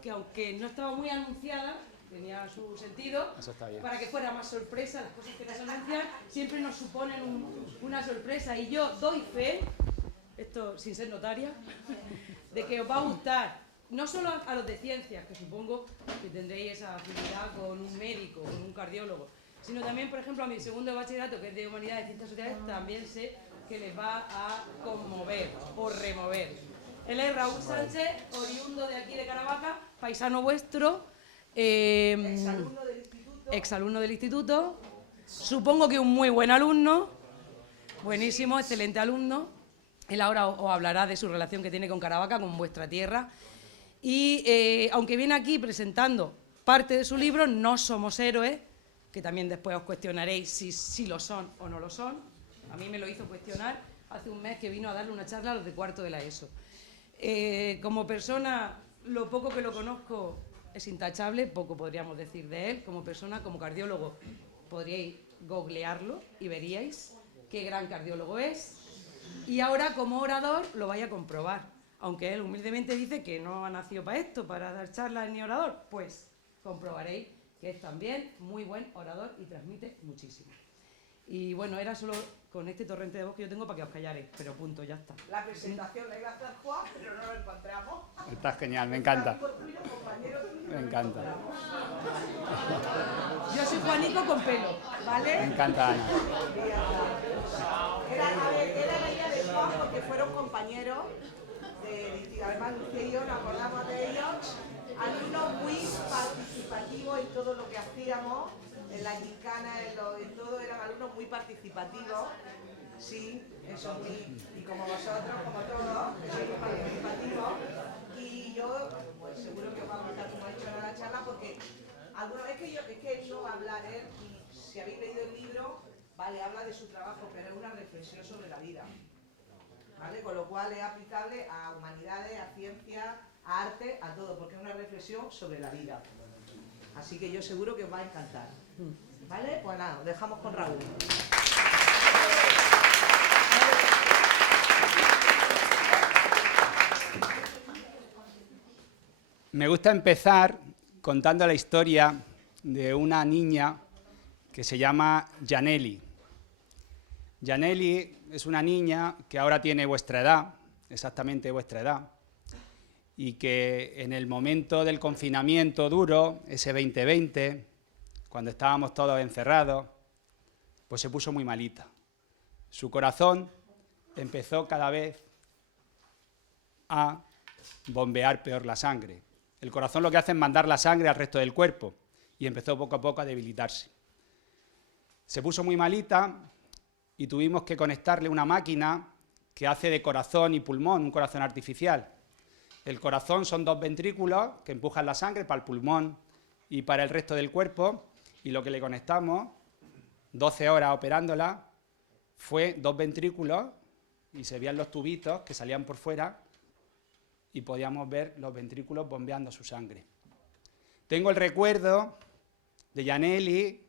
que aunque no estaba muy anunciada, tenía su sentido, para que fuera más sorpresa. Las cosas que nos anuncian siempre nos suponen una sorpresa, y yo doy fe, esto sin ser notaria, de que os va a gustar, no solo a los de ciencias, que supongo que tendréis esa afinidad con un médico, con un cardiólogo, sino también, por ejemplo, a mi segundo de bachillerato, que es de Humanidades y Ciencias Sociales, también sé que les va a conmover o remover. Él es Raúl Sánchez, oriundo de aquí de Caravaca, paisano vuestro, exalumno del instituto, supongo que un muy buen alumno, buenísimo, excelente alumno. Él ahora os hablará de su relación que tiene con Caravaca, con vuestra tierra. Y aunque viene aquí presentando parte de su libro, No somos héroes, que también después os cuestionaréis si lo son o no lo son. A mí me lo hizo cuestionar hace un mes que vino a darle una charla a los de cuarto de la ESO. Como persona, lo poco que lo conozco es intachable, poco podríamos decir de él. Como persona, como cardiólogo, podríais googlearlo y veríais qué gran cardiólogo es. Y ahora, como orador, lo vais a comprobar. Aunque él humildemente dice que no ha nacido para esto, para dar charlas ni orador, pues comprobaréis que es también muy buen orador y transmite muchísimo. Y bueno, era solo con este torrente de voz que yo tengo para que os callaréis, pero punto, ya está. La presentación la iba a hacer Juan, pero no lo encontramos. Está genial, me encanta. Me encanta. Yo soy Juanico con pelo, ¿vale? Me encanta, Ana. Era la idea de Juan porque fueron compañeros de además Lucía y yo nos acordamos de ellos, alumnos muy participativos en todo lo que hacíamos, en la gincana, en todo, eran alumnos muy participativos. Sí, eso sí, y como vosotros, como todos, sois muy participativos, y yo pues seguro que os va a gustar como he hecho en la charla, porque alguna vez es que él no va a hablar, y si habéis leído el libro, vale, habla de su trabajo, pero es una reflexión sobre la vida, ¿vale? Con lo cual es aplicable a humanidades, a ciencia, a arte, a todo, porque es una reflexión sobre la vida. Así que yo seguro que os va a encantar. ¿Vale? Pues nada, dejamos con Raúl. Me gusta empezar contando la historia de una niña que se llama Yaneli. Yaneli es una niña que ahora tiene vuestra edad, exactamente vuestra edad, y que en el momento del confinamiento duro, ese 2020, cuando estábamos todos encerrados, pues se puso muy malita. Su corazón empezó cada vez a bombear peor la sangre. El corazón lo que hace es mandar la sangre al resto del cuerpo y empezó poco a poco a debilitarse. Se puso muy malita y tuvimos que conectarle una máquina que hace de corazón y pulmón, un corazón artificial. El corazón son 2 ventrículos que empujan la sangre para el pulmón y para el resto del cuerpo, y lo que le conectamos, 12 horas operándola, fue 2 ventrículos y se veían los tubitos que salían por fuera y podíamos ver los ventrículos bombeando su sangre. Tengo el recuerdo de Yaneli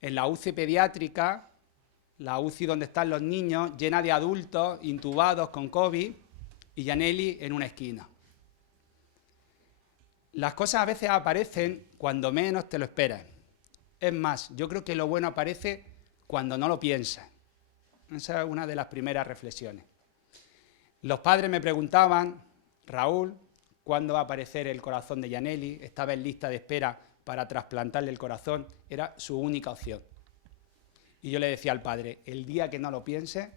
en la UCI pediátrica, la UCI donde están los niños, llena de adultos intubados con COVID, y Yaneli en una esquina. Las cosas a veces aparecen cuando menos te lo esperas. Es más, yo creo que lo bueno aparece cuando no lo piensas. Esa es una de las primeras reflexiones. Los padres me preguntaban, Raúl, ¿cuándo va a aparecer el corazón de Yaneli? Estaba en lista de espera para trasplantarle el corazón. Era su única opción. Y yo le decía al padre, el día que no lo piense,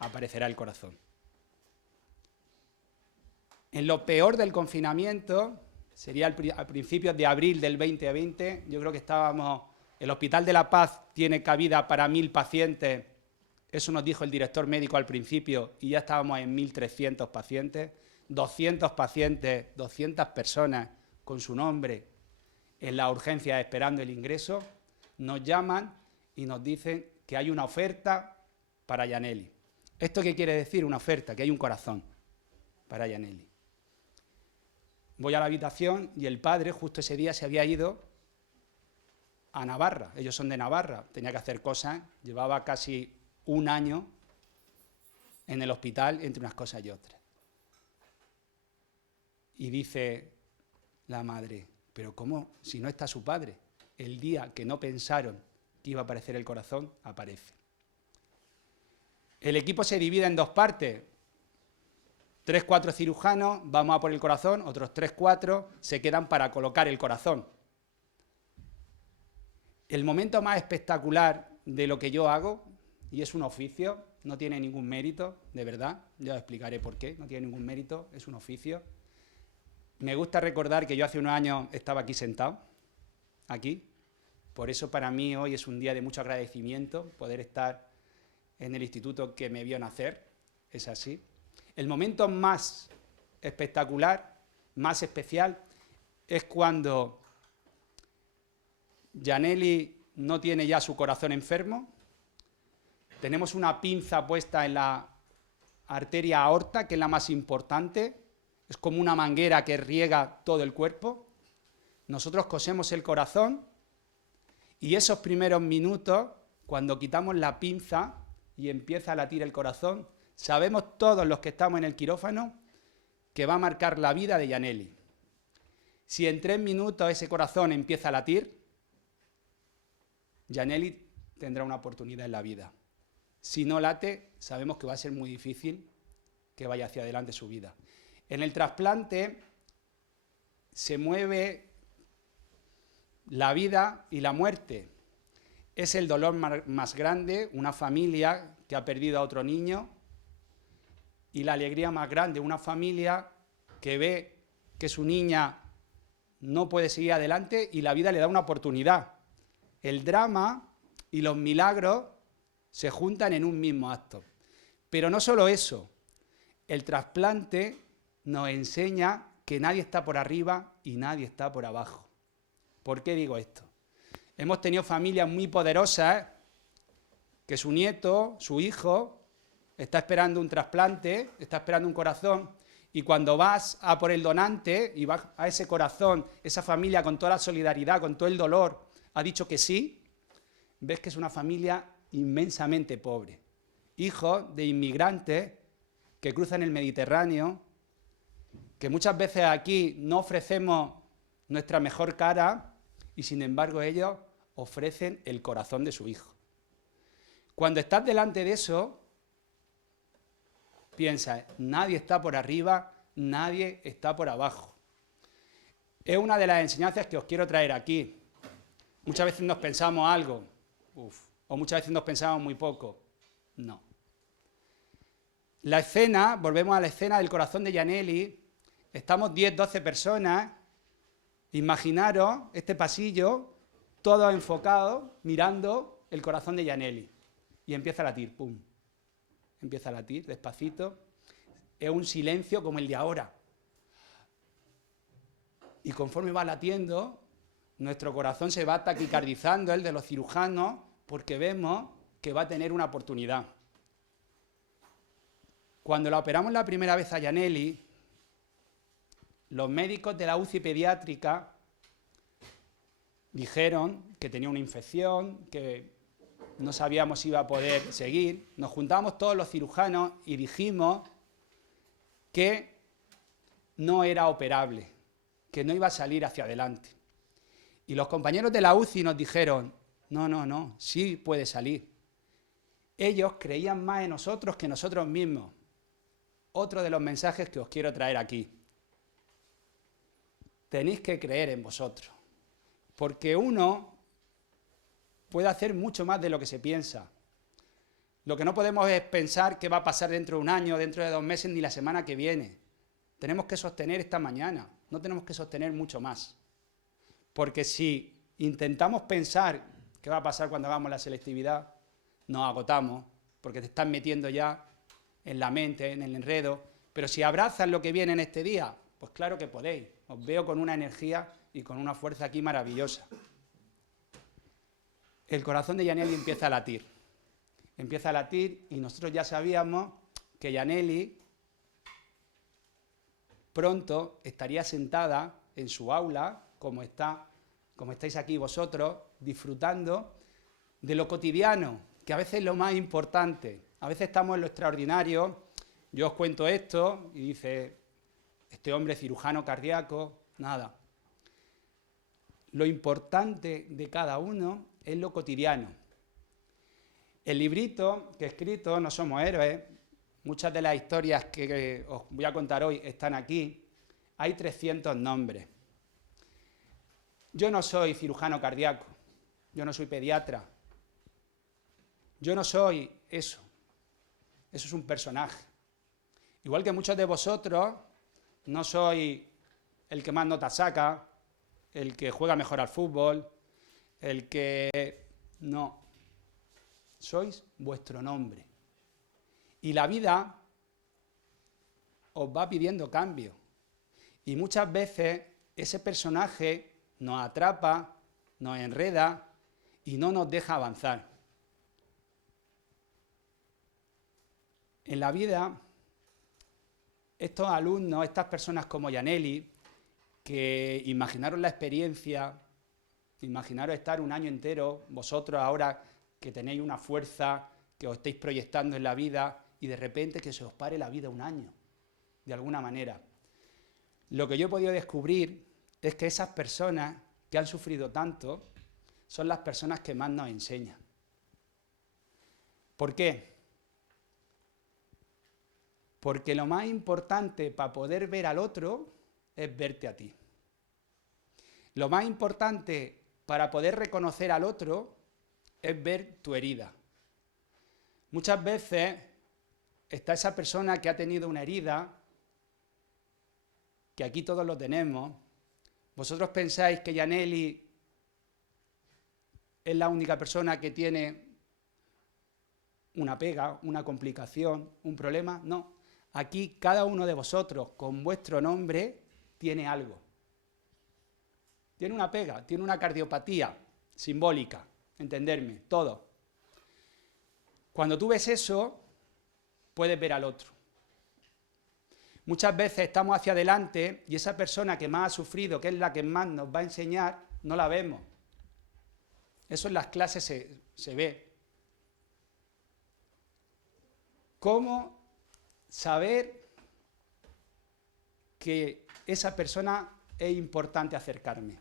aparecerá el corazón. En lo peor del confinamiento, sería a principios de abril del 2020, yo creo que estábamos, el Hospital de La Paz tiene cabida para 1000 pacientes, eso nos dijo el director médico al principio, y ya estábamos en 1300 pacientes, 200 pacientes, 200 personas con su nombre en la urgencia esperando el ingreso, nos llaman y nos dicen que hay una oferta para Yaneli. ¿Esto qué quiere decir? Una oferta, que hay un corazón para Yaneli. Voy a la habitación y el padre justo ese día se había ido a Navarra. Ellos son de Navarra, tenía que hacer cosas, llevaba casi un año en el hospital entre unas cosas y otras. Y dice, la madre, pero ¿cómo? Si no está su padre. El día que no pensaron que iba a aparecer el corazón, aparece. El equipo se divide en 2 partes. 3, 4 cirujanos, vamos a por el corazón, otros 3, 4 se quedan para colocar el corazón. El momento más espectacular de lo que yo hago, y es un oficio, no tiene ningún mérito, de verdad, ya os explicaré por qué, no tiene ningún mérito, es un oficio. Me gusta recordar que yo hace unos años estaba aquí sentado, aquí, por eso para mí hoy es un día de mucho agradecimiento poder estar en el instituto que me vio nacer, es así. El momento más espectacular, más especial, es cuando Yaneli no tiene ya su corazón enfermo, tenemos una pinza puesta en la arteria aorta, que es la más importante, es como una manguera que riega todo el cuerpo. Nosotros cosemos el corazón y esos primeros minutos, cuando quitamos la pinza y empieza a latir el corazón, sabemos todos los que estamos en el quirófano que va a marcar la vida de Yaneli. Si en 3 minutos ese corazón empieza a latir, Yaneli tendrá una oportunidad en la vida. Si no late, sabemos que va a ser muy difícil que vaya hacia adelante su vida. En el trasplante se mueve la vida y la muerte. Es el dolor más grande, una familia que ha perdido a otro niño, y la alegría más grande, una familia que ve que su niña no puede seguir adelante y la vida le da una oportunidad. El drama y los milagros se juntan en un mismo acto. Pero no solo eso, el trasplante nos enseña que nadie está por arriba y nadie está por abajo. ¿Por qué digo esto? Hemos tenido familias muy poderosas que su nieto, su hijo, está esperando un trasplante, está esperando un corazón, y cuando vas a por el donante y vas a ese corazón, esa familia con toda la solidaridad, con todo el dolor, ha dicho que sí, ves que es una familia inmensamente pobre. Hijos de inmigrantes que cruzan el Mediterráneo, que muchas veces aquí no ofrecemos nuestra mejor cara y sin embargo ellos ofrecen el corazón de su hijo. Cuando estás delante de eso, piensa, nadie está por arriba, nadie está por abajo. Es una de las enseñanzas que os quiero traer aquí. Muchas veces nos pensamos algo, o muchas veces nos pensamos muy poco. No. La escena, volvemos a la escena del corazón de Yaneli, estamos 10, 12 personas, imaginaros este pasillo, todos enfocados, mirando el corazón de Yaneli. Y empieza a latir, pum. Empieza a latir despacito. Es un silencio como el de ahora. Y conforme va latiendo, nuestro corazón se va taquicardizando, el de los cirujanos, porque vemos que va a tener una oportunidad. Cuando la operamos la primera vez a Yaneli, los médicos de la UCI pediátrica dijeron que tenía una infección, que no sabíamos si iba a poder seguir. Nos juntamos todos los cirujanos y dijimos que no era operable, que no iba a salir hacia adelante. Y los compañeros de la UCI nos dijeron, no, sí puede salir. Ellos creían más en nosotros que nosotros mismos. Otro de los mensajes que os quiero traer aquí. Tenéis que creer en vosotros, porque uno puede hacer mucho más de lo que se piensa. Lo que no podemos es pensar qué va a pasar dentro de un año, dentro de 2 meses, ni la semana que viene. Tenemos que sostener esta mañana, no tenemos que sostener mucho más. Porque si intentamos pensar qué va a pasar cuando hagamos la selectividad, nos agotamos, porque te están metiendo ya en la mente, en el enredo. Pero si abrazas lo que viene en este día, pues claro que podéis. Os veo con una energía y con una fuerza aquí maravillosa. El corazón de Yaneli empieza a latir. Empieza a latir y nosotros ya sabíamos que Yaneli pronto estaría sentada en su aula, como estáis aquí vosotros, disfrutando de lo cotidiano, que a veces es lo más importante. A veces estamos en lo extraordinario. Yo os cuento esto y dice, este hombre cirujano cardíaco, nada. lo importante de cada uno es lo cotidiano. El librito que he escrito, No somos héroes, muchas de las historias que os voy a contar hoy están aquí. Hay 300 nombres. Yo no soy cirujano cardíaco, yo no soy pediatra, yo no soy eso. Eso es un personaje. Igual que muchos de vosotros, no soy el que más notas saca, el que juega mejor al fútbol, el que... No. Sois vuestro nombre. Y la vida os va pidiendo cambio. Y muchas veces ese personaje nos atrapa, nos enreda y no nos deja avanzar. En la vida, estos alumnos, estas personas como Yaneli, que imaginaron la experiencia, imaginaros estar un año entero, vosotros ahora que tenéis una fuerza, que os estáis proyectando en la vida y de repente que se os pare la vida un año, de alguna manera. Lo que yo he podido descubrir es que esas personas que han sufrido tanto son las personas que más nos enseñan. ¿Por qué? Porque lo más importante para poder ver al otro es verte a ti. Lo más importante para poder reconocer al otro es ver tu herida. Muchas veces está esa persona que ha tenido una herida, que aquí todos lo tenemos. ¿Vosotros pensáis que Yaneli es la única persona que tiene una pega, una complicación, un problema? No. Aquí cada uno de vosotros, con vuestro nombre, tiene algo. Tiene una pega, tiene una cardiopatía simbólica, entenderme, todo. Cuando tú ves eso, puedes ver al otro. Muchas veces estamos hacia adelante y esa persona que más ha sufrido, que es la que más nos va a enseñar, no la vemos. Eso en las clases se ve. ¿Cómo saber que esa persona es importante acercarme?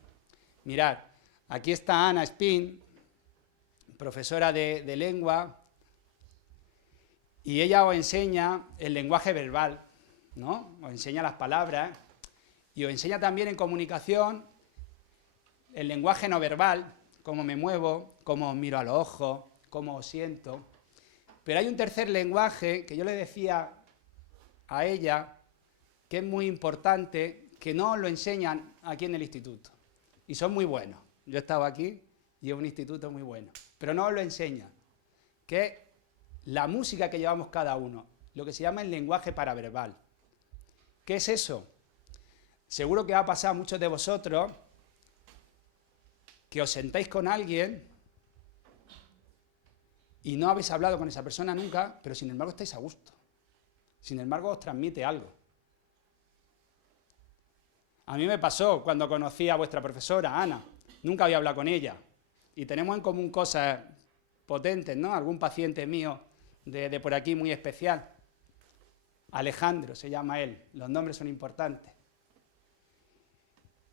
Mirad, aquí está Ana Spin, profesora de lengua, y ella os enseña el lenguaje verbal, ¿no? Os enseña las palabras y os enseña también en comunicación el lenguaje no verbal, cómo me muevo, cómo os miro a los ojos, cómo os siento. Pero hay un tercer lenguaje que yo le decía a ella que es muy importante, que no os lo enseñan aquí en el instituto. Y son muy buenos. Yo he estado aquí y es un instituto muy bueno. Pero no os lo enseñan, que es la música que llevamos cada uno, lo que se llama el lenguaje paraverbal. ¿Qué es eso? Seguro que ha pasado a muchos de vosotros que os sentáis con alguien y no habéis hablado con esa persona nunca, pero sin embargo estáis a gusto. Sin embargo os transmite algo. A mí me pasó cuando conocí a vuestra profesora, Ana. Nunca había hablado con ella. Y tenemos en común cosas potentes, ¿no? Algún paciente mío de por aquí muy especial. Alejandro se llama él. Los nombres son importantes.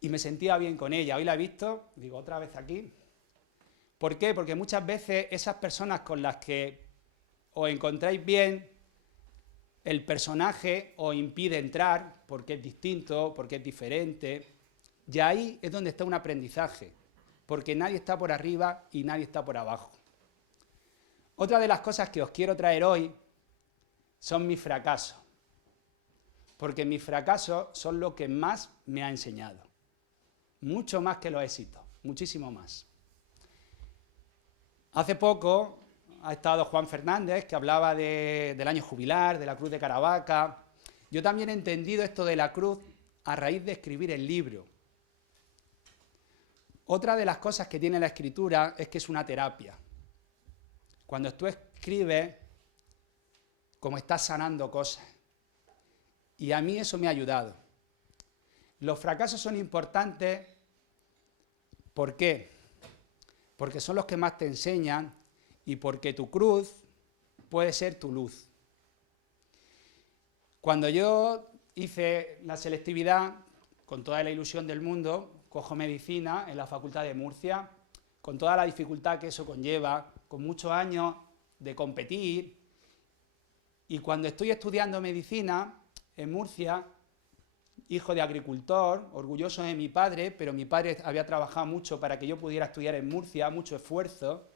Y me sentía bien con ella. Hoy la he visto, digo, otra vez aquí. ¿Por qué? Porque muchas veces esas personas con las que os encontráis bien, el personaje os impide entrar porque es distinto, porque es diferente. Y ahí es donde está un aprendizaje, porque nadie está por arriba y nadie está por abajo. Otra de las cosas que os quiero traer hoy son mis fracasos, porque mis fracasos son lo que más me ha enseñado. Mucho más que los éxitos, muchísimo más. Hace poco ha estado Juan Fernández, que hablaba del año jubilar, de la Cruz de Caravaca. Yo también he entendido esto de la cruz a raíz de escribir el libro. Otra de las cosas que tiene la escritura es que es una terapia. Cuando tú escribes, como estás sanando cosas. Y a mí eso me ha ayudado. Los fracasos son importantes. ¿Por qué? Porque son los que más te enseñan y porque tu cruz puede ser tu luz. Cuando yo hice la selectividad, con toda la ilusión del mundo, cojo medicina en la Facultad de Murcia, con toda la dificultad que eso conlleva, con muchos años de competir. Y cuando estoy estudiando medicina en Murcia, hijo de agricultor, orgulloso de mi padre, pero mi padre había trabajado mucho para que yo pudiera estudiar en Murcia, mucho esfuerzo.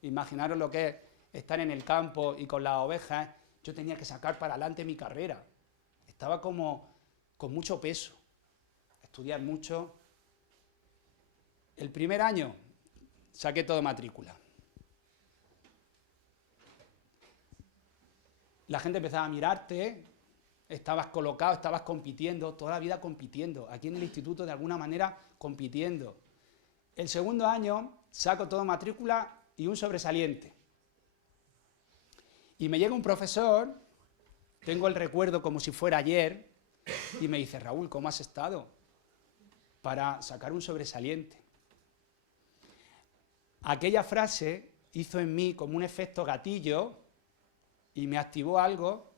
Imaginaros lo que es estar en el campo y con las ovejas. Yo tenía que sacar para adelante mi carrera. Estaba como con mucho peso, estudiar mucho. El primer año saqué todo matrícula. La gente empezaba a mirarte, estabas colocado, estabas compitiendo, toda la vida compitiendo, aquí en el instituto de alguna manera compitiendo. El segundo año saco todo matrícula y un sobresaliente. Y me llega un profesor, tengo el recuerdo como si fuera ayer, y me dice: Raúl, ¿cómo has estado para sacar un sobresaliente? Aquella frase hizo en mí como un efecto gatillo y me activó algo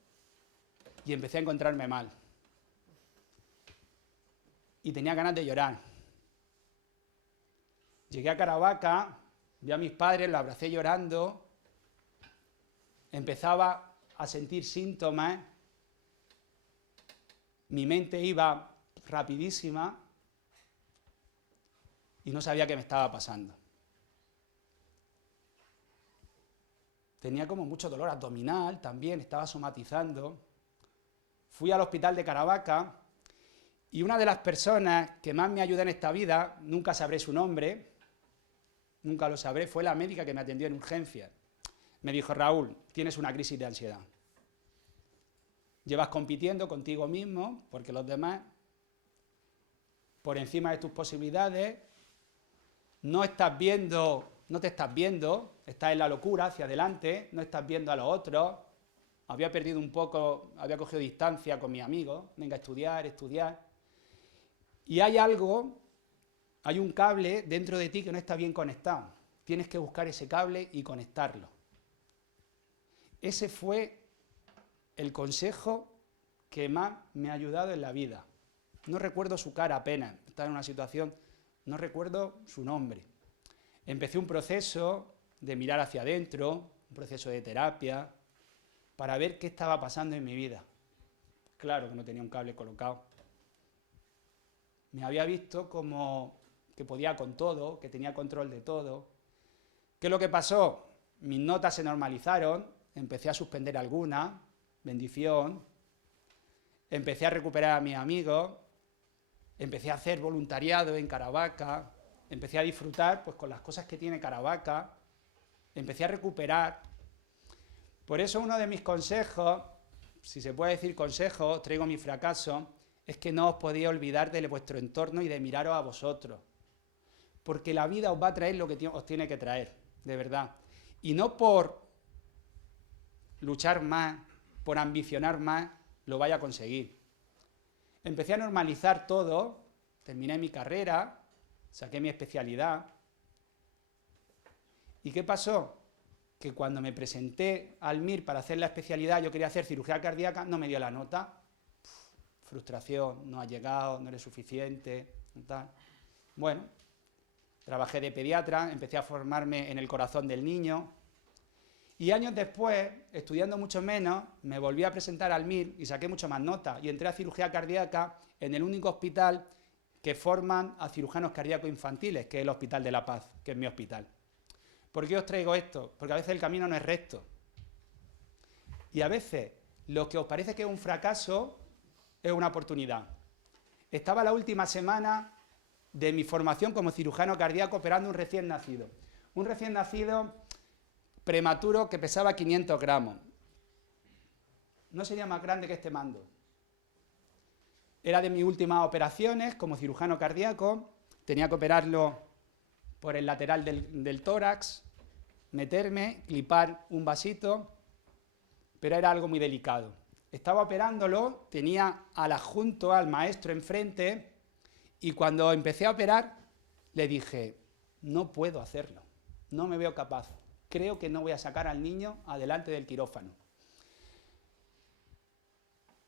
y empecé a encontrarme mal. Y tenía ganas de llorar. Llegué a Caravaca, vi a mis padres, los abracé llorando, empezaba a sentir síntomas, mi mente iba rapidísima y no sabía qué me estaba pasando. Tenía como mucho dolor abdominal también, estaba somatizando. Fui al hospital de Caravaca y una de las personas que más me ayudó en esta vida, nunca sabré su nombre, nunca lo sabré, fue la médica que me atendió en urgencias. Me dijo: Raúl, tienes una crisis de ansiedad. Llevas compitiendo contigo mismo, porque los demás, por encima de tus posibilidades, no te estás viendo, estás en la locura hacia adelante, no estás viendo a los otros. Había perdido un poco, había cogido distancia con mis amigos, venga a estudiar. Y hay un cable dentro de ti que no está bien conectado. Tienes que buscar ese cable y conectarlo. Ese fue el consejo que más me ha ayudado en la vida. No recuerdo su cara apenas, estaba en una situación, no recuerdo su nombre. Empecé un proceso de mirar hacia adentro, un proceso de terapia, para ver qué estaba pasando en mi vida. Claro que no tenía un cable colocado. Me había visto como que podía con todo, que tenía control de todo. ¿Qué es lo que pasó? Mis notas se normalizaron, empecé a suspender algunas, bendición, empecé a recuperar a mis amigos, empecé a hacer voluntariado en Caravaca, empecé a disfrutar pues, con las cosas que tiene Caravaca, empecé a recuperar. Por eso uno de mis consejos, si se puede decir consejo, traigo mi fracaso, es que no os podéis olvidar de vuestro entorno y de miraros a vosotros. Porque la vida os va a traer lo que os tiene que traer, de verdad. Y no por luchar más, por ambicionar más, lo vaya a conseguir. Empecé a normalizar todo, terminé mi carrera, saqué mi especialidad. ¿Y qué pasó? Que cuando me presenté al MIR para hacer la especialidad, yo quería hacer cirugía cardíaca, no me dio la nota. Frustración, no ha llegado, no eres suficiente, tal. Bueno, trabajé de pediatra, empecé a formarme en el corazón del niño. Y años después, estudiando mucho menos, me volví a presentar al MIR y saqué mucho más nota. Y entré a cirugía cardíaca en el único hospital que forman a cirujanos cardíacos infantiles, que es el Hospital de la Paz, que es mi hospital. ¿Por qué os traigo esto? Porque a veces el camino no es recto. Y a veces lo que os parece que es un fracaso es una oportunidad. Estaba la última semana de mi formación como cirujano cardíaco operando un recién nacido. Un recién nacido prematuro que pesaba 500 gramos. No sería más grande que este mando. Era de mis últimas operaciones como cirujano cardíaco. Tenía que operarlo por el lateral del tórax, meterme, clipar un vasito, pero era algo muy delicado. Estaba operándolo, tenía al adjunto, al maestro enfrente, y cuando empecé a operar, le dije: no puedo hacerlo, no me veo capaz, creo que no voy a sacar al niño adelante del quirófano.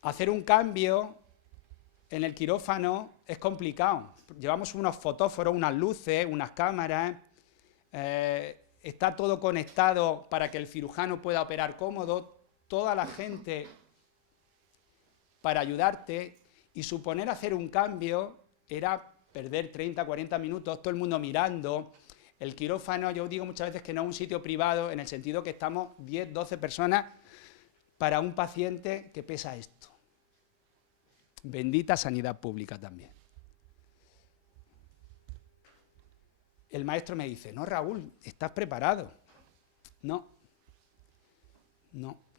Hacer un cambio en el quirófano es complicado. Llevamos unos fotóforos, unas luces, unas cámaras, está todo conectado para que el cirujano pueda operar cómodo, toda la gente para ayudarte, y suponer hacer un cambio era perder 30, 40 minutos, todo el mundo mirando. El quirófano, yo digo muchas veces que no es un sitio privado, en el sentido que estamos 10, 12 personas para un paciente que pesa esto. Bendita sanidad pública también. El maestro me dice, no, Raúl, ¿estás preparado? No,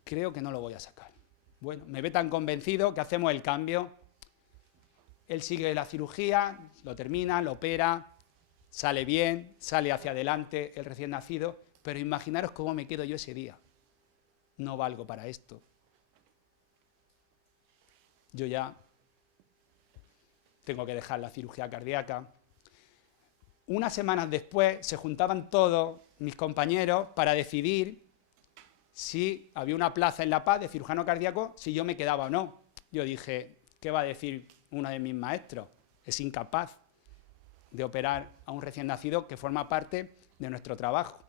creo que no lo voy a sacar. Bueno, me ve tan convencido que hacemos el cambio. Él sigue la cirugía, lo termina, lo opera, sale bien, sale hacia adelante el recién nacido, pero imaginaros cómo me quedo yo ese día. No valgo para esto. Yo ya tengo que dejar la cirugía cardíaca. Unas semanas después se juntaban todos mis compañeros para decidir si había una plaza en La Paz de cirujano cardíaco, si yo me quedaba o no. Yo dije, ¿qué va a decir uno de mis maestros? Es incapaz de operar a un recién nacido que forma parte de nuestro trabajo.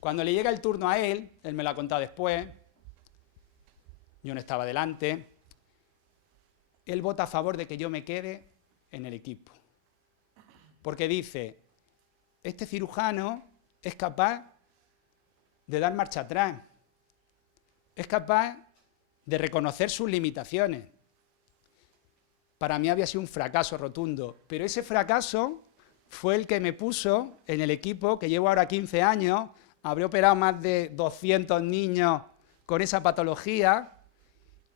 Cuando le llega el turno a él me lo ha contado después, yo no estaba delante, él vota a favor de que yo me quede en el equipo. Porque dice, este cirujano es capaz de dar marcha atrás, es capaz de reconocer sus limitaciones. Para mí había sido un fracaso rotundo, pero ese fracaso fue el que me puso en el equipo, que llevo ahora 15 años, habré operado más de 200 niños con esa patología,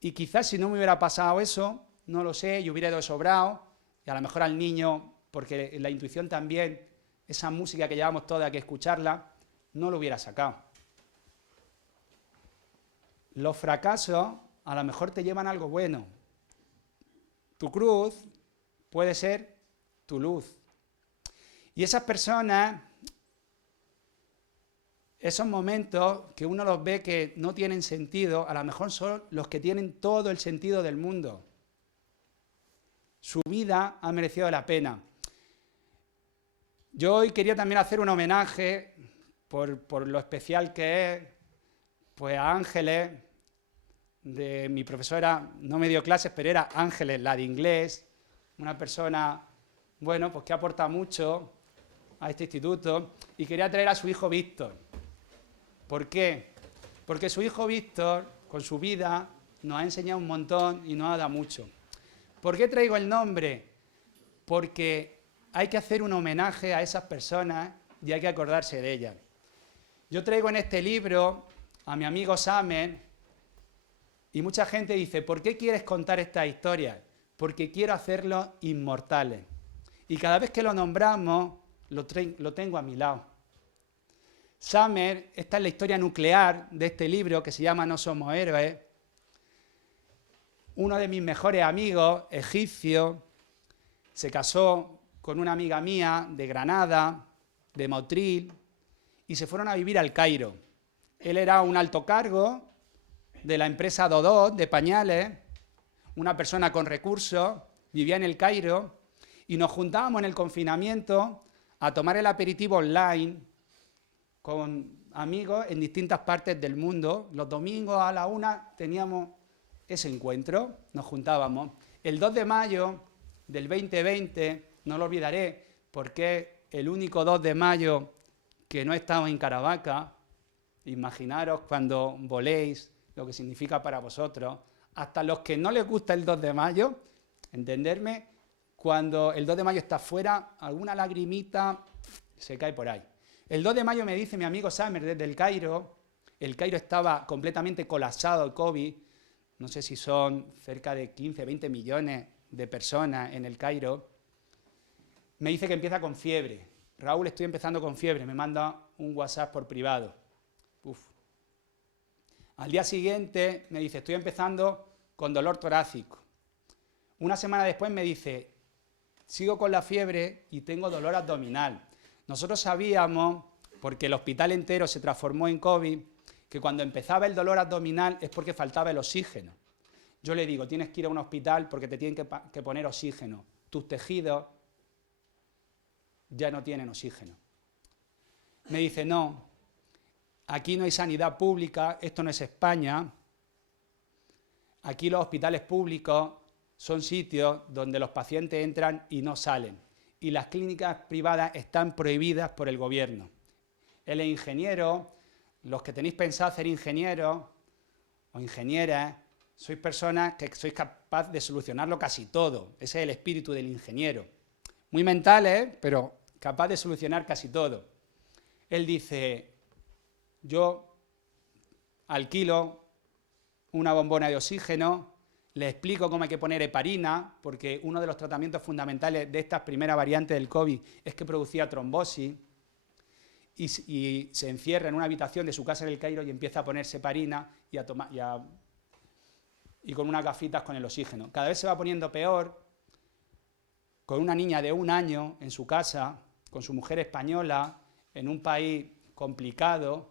y quizás si no me hubiera pasado eso, no lo sé, yo hubiera ido sobrado, y a lo mejor al niño, porque la intuición también, esa música que llevamos toda que escucharla, no lo hubiera sacado. Los fracasos a lo mejor te llevan a algo bueno. Tu cruz puede ser tu luz. Y esas personas, esos momentos que uno los ve que no tienen sentido, a lo mejor son los que tienen todo el sentido del mundo. Su vida ha merecido la pena. Yo hoy quería también hacer un homenaje, por lo especial que es, pues a Ángeles, de mi profesora, no me dio clases, pero era Ángeles, la de inglés, una persona, bueno, pues que aporta mucho a este instituto, y quería traer a su hijo Víctor. ¿Por qué? Porque su hijo Víctor, con su vida, nos ha enseñado un montón y nos ha dado mucho. ¿Por qué traigo el nombre? Porque hay que hacer un homenaje a esas personas y hay que acordarse de ellas. Yo traigo en este libro a mi amigo Samer, y mucha gente dice, ¿por qué quieres contar estas historias? Porque quiero hacerlos inmortales. Y cada vez que lo nombramos, lo tengo a mi lado. Samer, esta es la historia nuclear de este libro que se llama No somos héroes. Uno de mis mejores amigos, egipcio, se casó con una amiga mía de Granada, de Motril, y se fueron a vivir al Cairo. Él era un alto cargo de la empresa Dodot, de pañales, una persona con recursos, vivía en el Cairo, y nos juntábamos en el confinamiento a tomar el aperitivo online con amigos en distintas partes del mundo. Los domingos a la 1 teníamos ese encuentro, nos juntábamos. El 2 de mayo del 2020, no lo olvidaré, porque es el único 2 de mayo que no he estado en Caravaca. Imaginaros cuando voléis lo que significa para vosotros. Hasta los que no les gusta el 2 de mayo, entenderme, cuando el 2 de mayo está fuera, alguna lagrimita se cae por ahí. El 2 de mayo me dice mi amigo Samer desde el Cairo estaba completamente colapsado el COVID, no sé si son cerca de 15, 20 millones de personas en el Cairo, me dice que empieza con fiebre. Raúl, estoy empezando con fiebre, me manda un WhatsApp por privado. Al día siguiente me dice, estoy empezando con dolor torácico. Una semana después me dice, sigo con la fiebre y tengo dolor abdominal. Nosotros sabíamos, porque el hospital entero se transformó en COVID, que cuando empezaba el dolor abdominal es porque faltaba el oxígeno. Yo le digo, tienes que ir a un hospital porque te tienen que poner oxígeno. Tus tejidos ya no tienen oxígeno. Me dice, no, aquí no hay sanidad pública, esto no es España. Aquí los hospitales públicos son sitios donde los pacientes entran y no salen. Y las clínicas privadas están prohibidas por el gobierno. Él es ingeniero, los que tenéis pensado ser ingenieros o ingenieras, sois personas que sois capaces de solucionarlo casi todo. Ese es el espíritu del ingeniero. Muy mentales, pero capaz de solucionar casi todo. Él dice, yo alquilo una bombona de oxígeno, le explico cómo hay que poner heparina, porque uno de los tratamientos fundamentales de esta primera variante del COVID es que producía trombosis, y se encierra en una habitación de su casa en El Cairo y empieza a ponerse heparina y con unas gafitas con el oxígeno. Cada vez se va poniendo peor, con una niña de 1 año en su casa, con su mujer española, en un país complicado,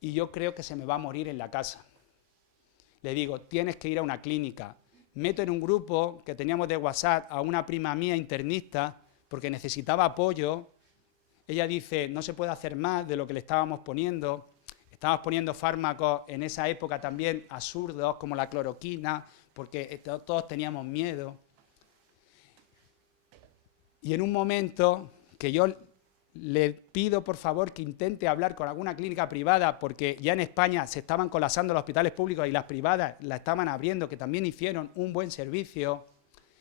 y yo creo que se me va a morir en la casa. Le digo, tienes que ir a una clínica. Meto en un grupo que teníamos de WhatsApp a una prima mía internista porque necesitaba apoyo. Ella dice, no se puede hacer más de lo que le estábamos poniendo. Estábamos poniendo fármacos en esa época también absurdos, como la cloroquina, porque todos teníamos miedo. Y en un momento que yo le pido, por favor, que intente hablar con alguna clínica privada, porque ya en España se estaban colapsando los hospitales públicos y las privadas la estaban abriendo, que también hicieron un buen servicio.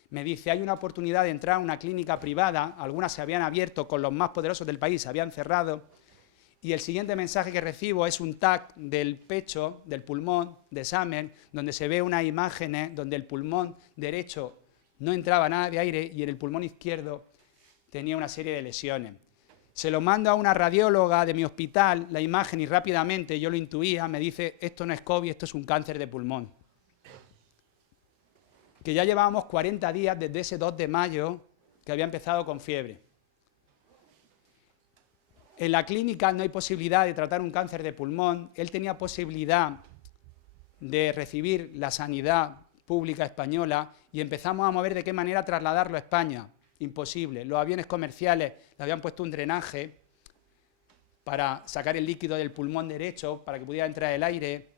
Me dice, hay una oportunidad de entrar a una clínica privada, algunas se habían abierto con los más poderosos del país, se habían cerrado, y el siguiente mensaje que recibo es un TAC del pecho, del pulmón, de examen, donde se ve unas imágenes donde el pulmón derecho no entraba nada de aire y en el pulmón izquierdo tenía una serie de lesiones. Se lo mando a una radióloga de mi hospital, la imagen, y rápidamente, yo lo intuía, me dice, esto no es COVID, esto es un cáncer de pulmón. Que ya llevábamos 40 días desde ese 2 de mayo que había empezado con fiebre. En la clínica no hay posibilidad de tratar un cáncer de pulmón. Él tenía posibilidad de recibir la sanidad pública española y empezamos a mover de qué manera trasladarlo a España. Imposible. Los aviones comerciales le habían puesto un drenaje para sacar el líquido del pulmón derecho para que pudiera entrar el aire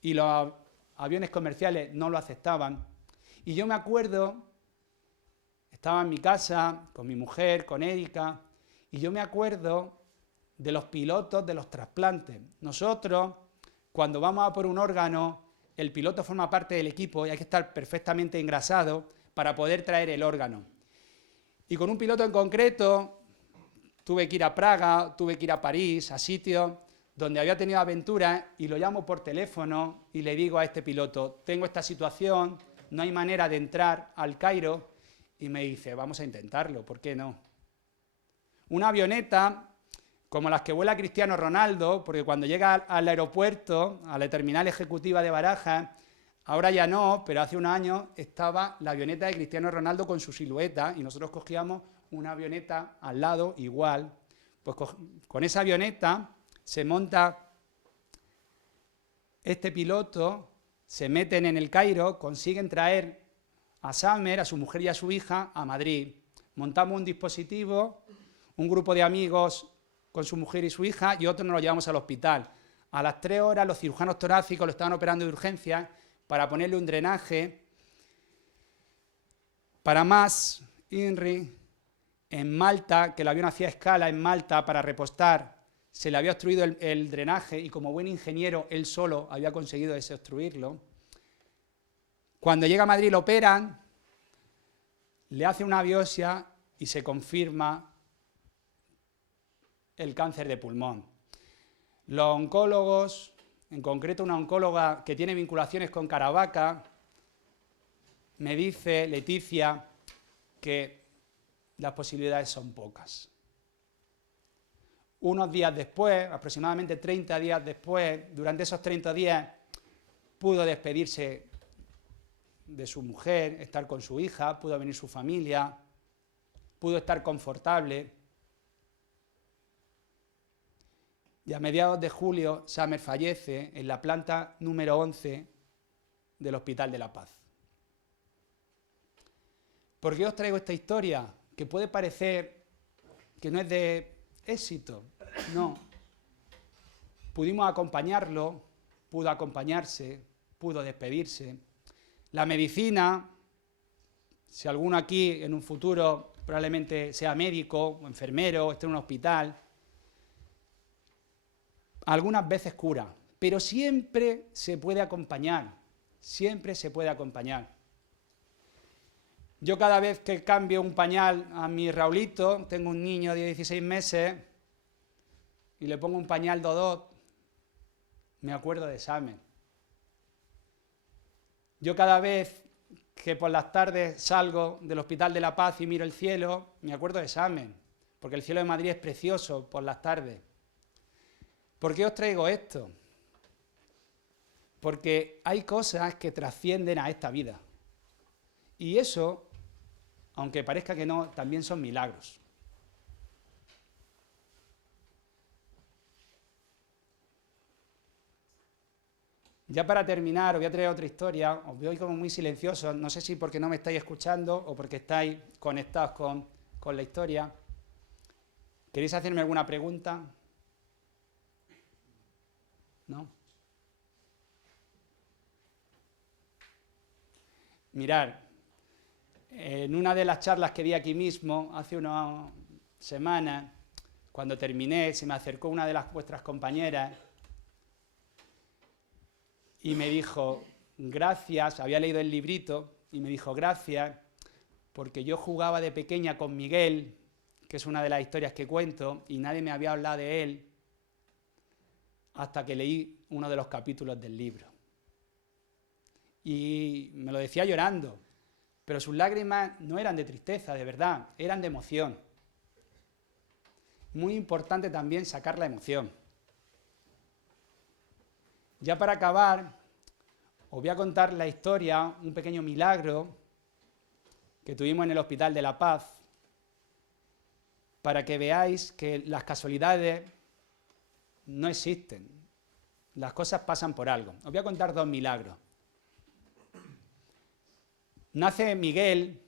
y los aviones comerciales no lo aceptaban. Y yo me acuerdo, estaba en mi casa con mi mujer, con Erika, y yo me acuerdo de los pilotos de los trasplantes. Nosotros, cuando vamos a por un órgano, el piloto forma parte del equipo y hay que estar perfectamente engrasado para poder traer el órgano. Y con un piloto en concreto, tuve que ir a Praga, tuve que ir a París, a sitios donde había tenido aventuras, y lo llamo por teléfono y le digo a este piloto, tengo esta situación, no hay manera de entrar al Cairo, y me dice, vamos a intentarlo, ¿por qué no? Una avioneta como las que vuela Cristiano Ronaldo, porque cuando llega al aeropuerto, a la terminal ejecutiva de Barajas, ahora ya no, pero hace unos años estaba la avioneta de Cristiano Ronaldo con su silueta y nosotros cogíamos una avioneta al lado igual. Pues con esa avioneta se monta este piloto, se meten en el Cairo, consiguen traer a Samer, a su mujer y a su hija, a Madrid. Montamos un dispositivo, un grupo de amigos con su mujer y su hija, y otros nos lo llevamos al hospital. A las 3 horas los cirujanos torácicos lo estaban operando de urgencia para ponerle un drenaje. Para más, INRI, en Malta, que el avión hacía escala en Malta para repostar, se le había obstruido el drenaje y como buen ingeniero él solo había conseguido desobstruirlo. Cuando llega a Madrid lo operan, le hace una biopsia y se confirma el cáncer de pulmón. Los oncólogos, en concreto una oncóloga que tiene vinculaciones con Caravaca, me dice, Leticia, que las posibilidades son pocas. Unos días después, aproximadamente 30 días después, durante esos 30 días, pudo despedirse de su mujer, estar con su hija, pudo venir su familia, pudo estar confortable. Y a mediados de julio, Samer fallece en la planta número 11 del Hospital de la Paz. ¿Por qué os traigo esta historia? Que puede parecer que no es de éxito. No. Pudimos acompañarlo, pudo acompañarse, pudo despedirse. La medicina, si alguno aquí en un futuro probablemente sea médico o enfermero, esté en un hospital, algunas veces cura, pero siempre se puede acompañar, siempre se puede acompañar. Yo cada vez que cambio un pañal a mi Raulito, tengo un niño de 16 meses, y le pongo un pañal Dodot, me acuerdo de examen. Yo cada vez que por las tardes salgo del Hospital de la Paz y miro el cielo, me acuerdo de examen, porque el cielo de Madrid es precioso por las tardes. ¿Por qué os traigo esto? Porque hay cosas que trascienden a esta vida. Y eso, aunque parezca que no, también son milagros. Ya para terminar, os voy a traer otra historia. Os veo como muy silenciosos. No sé si porque no me estáis escuchando o porque estáis conectados con la historia. ¿Queréis hacerme alguna pregunta? ¿No? Mirad, en una de las charlas que di aquí mismo, hace unas semanas, cuando terminé, se me acercó una de vuestras compañeras y me dijo, gracias, había leído el librito, y me dijo, gracias, porque yo jugaba de pequeña con Miguel, que es una de las historias que cuento, y nadie me había hablado de él, hasta que leí uno de los capítulos del libro. Y me lo decía llorando, pero sus lágrimas no eran de tristeza, de verdad, eran de emoción. Muy importante también sacar la emoción. Ya para acabar, os voy a contar la historia, un pequeño milagro que tuvimos en el Hospital de la Paz, para que veáis que las casualidades no existen. Las cosas pasan por algo. Os voy a contar dos milagros. Nace Miguel,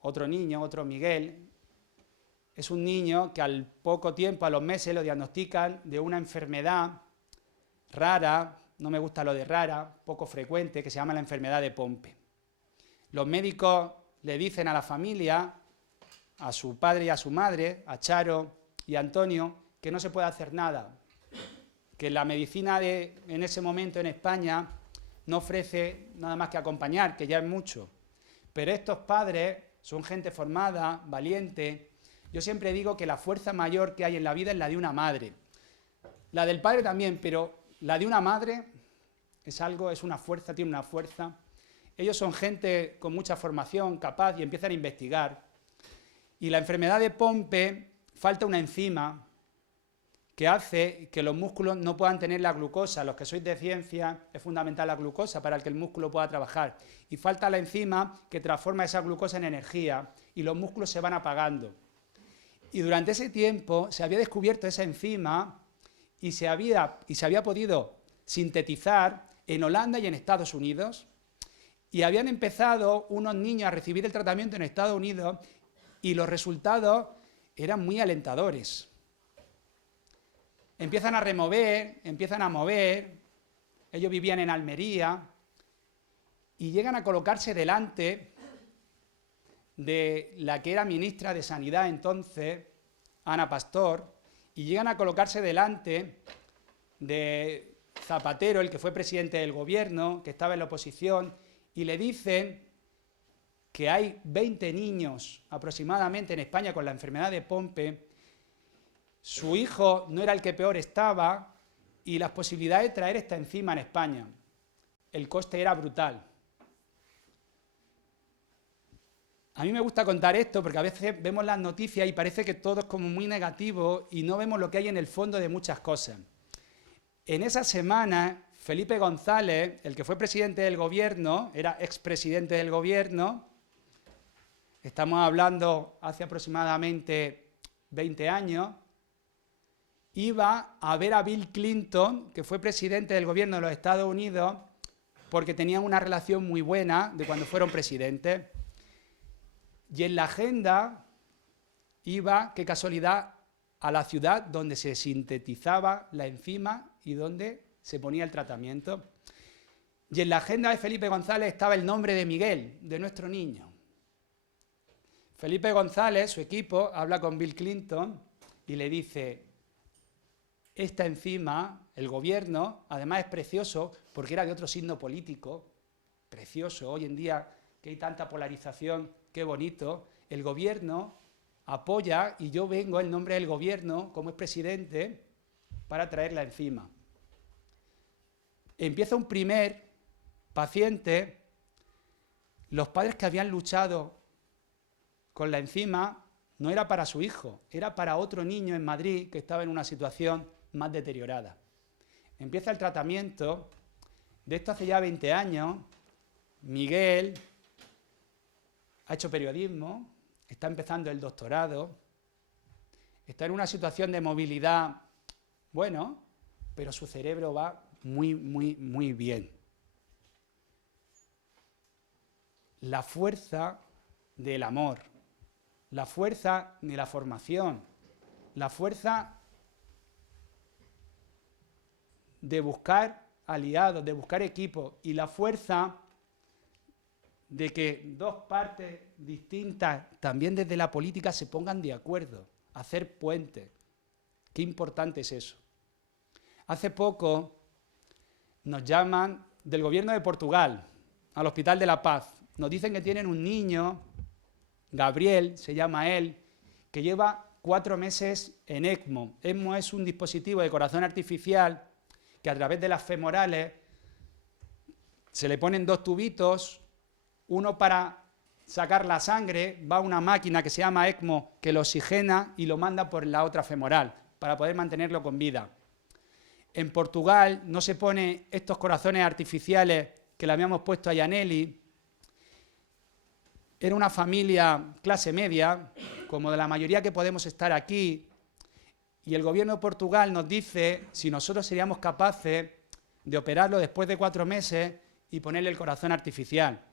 otro niño, otro Miguel. Es un niño que al poco tiempo, a los meses, lo diagnostican de una enfermedad rara, no me gusta lo de rara, poco frecuente, que se llama la enfermedad de Pompe. Los médicos le dicen a la familia, a su padre y a su madre, a Charo y a Antonio, que no se puede hacer nada, que la medicina en ese momento en España no ofrece nada más que acompañar, que ya es mucho. Pero estos padres son gente formada, valiente. Yo siempre digo que la fuerza mayor que hay en la vida es la de una madre. La del padre también, pero la de una madre es una fuerza, tiene una fuerza. Ellos son gente con mucha formación, capaz, y empiezan a investigar. Y la enfermedad de Pompe, falta una enzima que hace que los músculos no puedan tener la glucosa. Los que sois de ciencia, es fundamental la glucosa para que el músculo pueda trabajar. Y falta la enzima que transforma esa glucosa en energía y los músculos se van apagando. Y durante ese tiempo se había descubierto esa enzima y se había podido sintetizar en Holanda y en Estados Unidos, y habían empezado unos niños a recibir el tratamiento en Estados Unidos y los resultados eran muy alentadores. Empiezan a remover, empiezan a mover, ellos vivían en Almería y llegan a colocarse delante de la que era ministra de Sanidad entonces, Ana Pastor, y llegan a colocarse delante de Zapatero, el que fue presidente del gobierno, que estaba en la oposición, y le dicen que hay 20 niños aproximadamente en España con la enfermedad de Pompe, su hijo no era el que peor estaba, y las posibilidades de traer esta enzima en España. El coste era brutal. A mí me gusta contar esto porque a veces vemos las noticias y parece que todo es como muy negativo y no vemos lo que hay en el fondo de muchas cosas. En esa semana, Felipe González, el que fue presidente del gobierno, era expresidente del gobierno, estamos hablando hace aproximadamente 20 años, iba a ver a Bill Clinton, que fue presidente del gobierno de los Estados Unidos, porque tenían una relación muy buena de cuando fueron presidentes. Y en la agenda iba, qué casualidad, a la ciudad donde se sintetizaba la enzima y donde se ponía el tratamiento. Y en la agenda de Felipe González estaba el nombre de Miguel, de nuestro niño. Felipe González, su equipo, habla con Bill Clinton y le dice, esta enzima, el gobierno, además es precioso porque era de otro signo político, precioso, hoy en día que hay tanta polarización, qué bonito, el gobierno apoya y yo vengo en nombre del gobierno, como es presidente, para traer la enzima. Empieza un primer paciente, los padres que habían luchado con la enzima no era para su hijo, era para otro niño en Madrid que estaba en una situación más deteriorada. Empieza el tratamiento, de esto hace ya 20 años, Miguel ha hecho periodismo, está empezando el doctorado, está en una situación de movilidad, bueno, pero su cerebro va muy bien. La fuerza del amor, la fuerza de la formación, la fuerza de buscar aliados, de buscar equipos y la fuerza de que dos partes distintas, también desde la política, se pongan de acuerdo, hacer puentes. Qué importante es eso. Hace poco nos llaman del gobierno de Portugal, al Hospital de la Paz. Nos dicen que tienen un niño, Gabriel, se llama él, que lleva 4 meses en ECMO. ECMO es un dispositivo de corazón artificial que a través de las femorales se le ponen 2 tubitos, uno para sacar la sangre, va a una máquina que se llama ECMO que lo oxigena y lo manda por la otra femoral para poder mantenerlo con vida. En Portugal no se pone estos corazones artificiales que le habíamos puesto a Yaneli. Era una familia clase media, como de la mayoría que podemos estar aquí, y el gobierno de Portugal nos dice si nosotros seríamos capaces de operarlo después de 4 meses y ponerle el corazón artificial.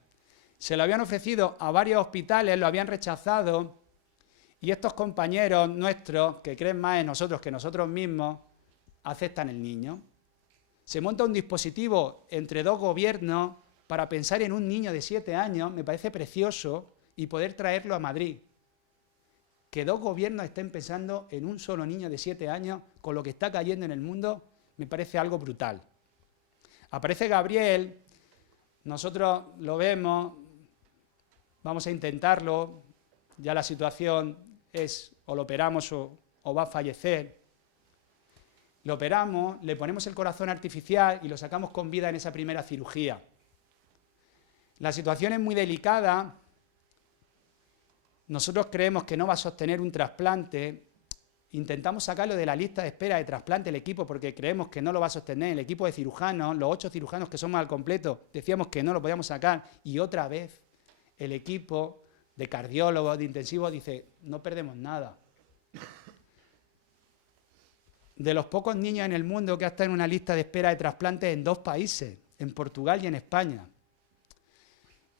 Se lo habían ofrecido a varios hospitales, lo habían rechazado, y estos compañeros nuestros, que creen más en nosotros que nosotros mismos, aceptan el niño. Se monta un dispositivo entre 2 gobiernos para pensar en un niño de 7 años, me parece precioso, y poder traerlo a Madrid. Que 2 gobiernos estén pensando en un solo niño de 7 años, con lo que está cayendo en el mundo, me parece algo brutal. Aparece Gabriel, nosotros lo vemos, vamos a intentarlo, ya la situación es o lo operamos o va a fallecer. Lo operamos, le ponemos el corazón artificial y lo sacamos con vida en esa primera cirugía. La situación es muy delicada. Nosotros creemos que no va a sostener un trasplante. Intentamos sacarlo de la lista de espera de trasplante el equipo porque creemos que no lo va a sostener. El equipo de cirujanos, los 8 cirujanos que somos al completo, decíamos que no lo podíamos sacar. Y otra vez el equipo de cardiólogos, de intensivos, dice, no perdemos nada. De los pocos niños en el mundo que ha estado en una lista de espera de trasplantes en 2 países, en Portugal y en España.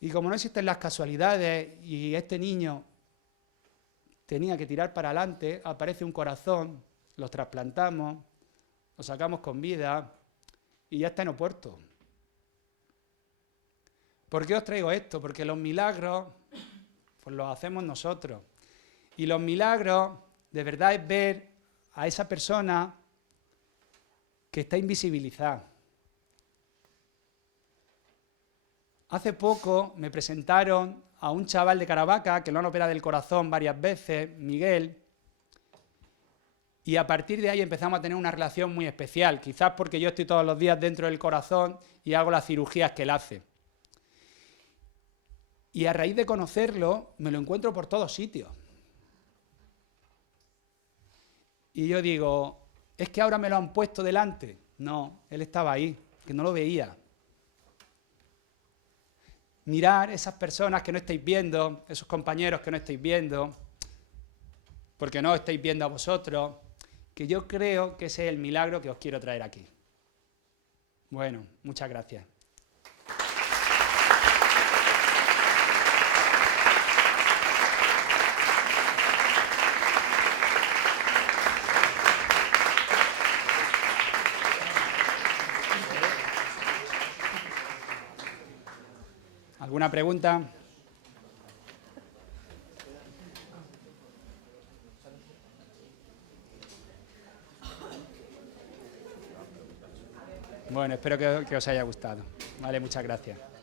Y como no existen las casualidades y este niño tenía que tirar para adelante, aparece un corazón, lo trasplantamos, lo sacamos con vida y ya está en Oporto. ¿Por qué os traigo esto? Porque los milagros pues los hacemos nosotros. Y los milagros de verdad es ver a esa persona que está invisibilizada. Hace poco me presentaron a un chaval de Caravaca que lo han operado del corazón varias veces, Miguel, y a partir de ahí empezamos a tener una relación muy especial, quizás porque yo estoy todos los días dentro del corazón y hago las cirugías que él hace. Y a raíz de conocerlo, me lo encuentro por todos sitios. Y yo digo, ¿es que ahora me lo han puesto delante? No, él estaba ahí, que no lo veía. Mirar esas personas que no estáis viendo, esos compañeros que no estáis viendo, porque no estáis viendo a vosotros, que yo creo que ese es el milagro que os quiero traer aquí. Bueno, muchas gracias. ¿Alguna pregunta? Bueno, espero que os haya gustado. Vale, muchas gracias.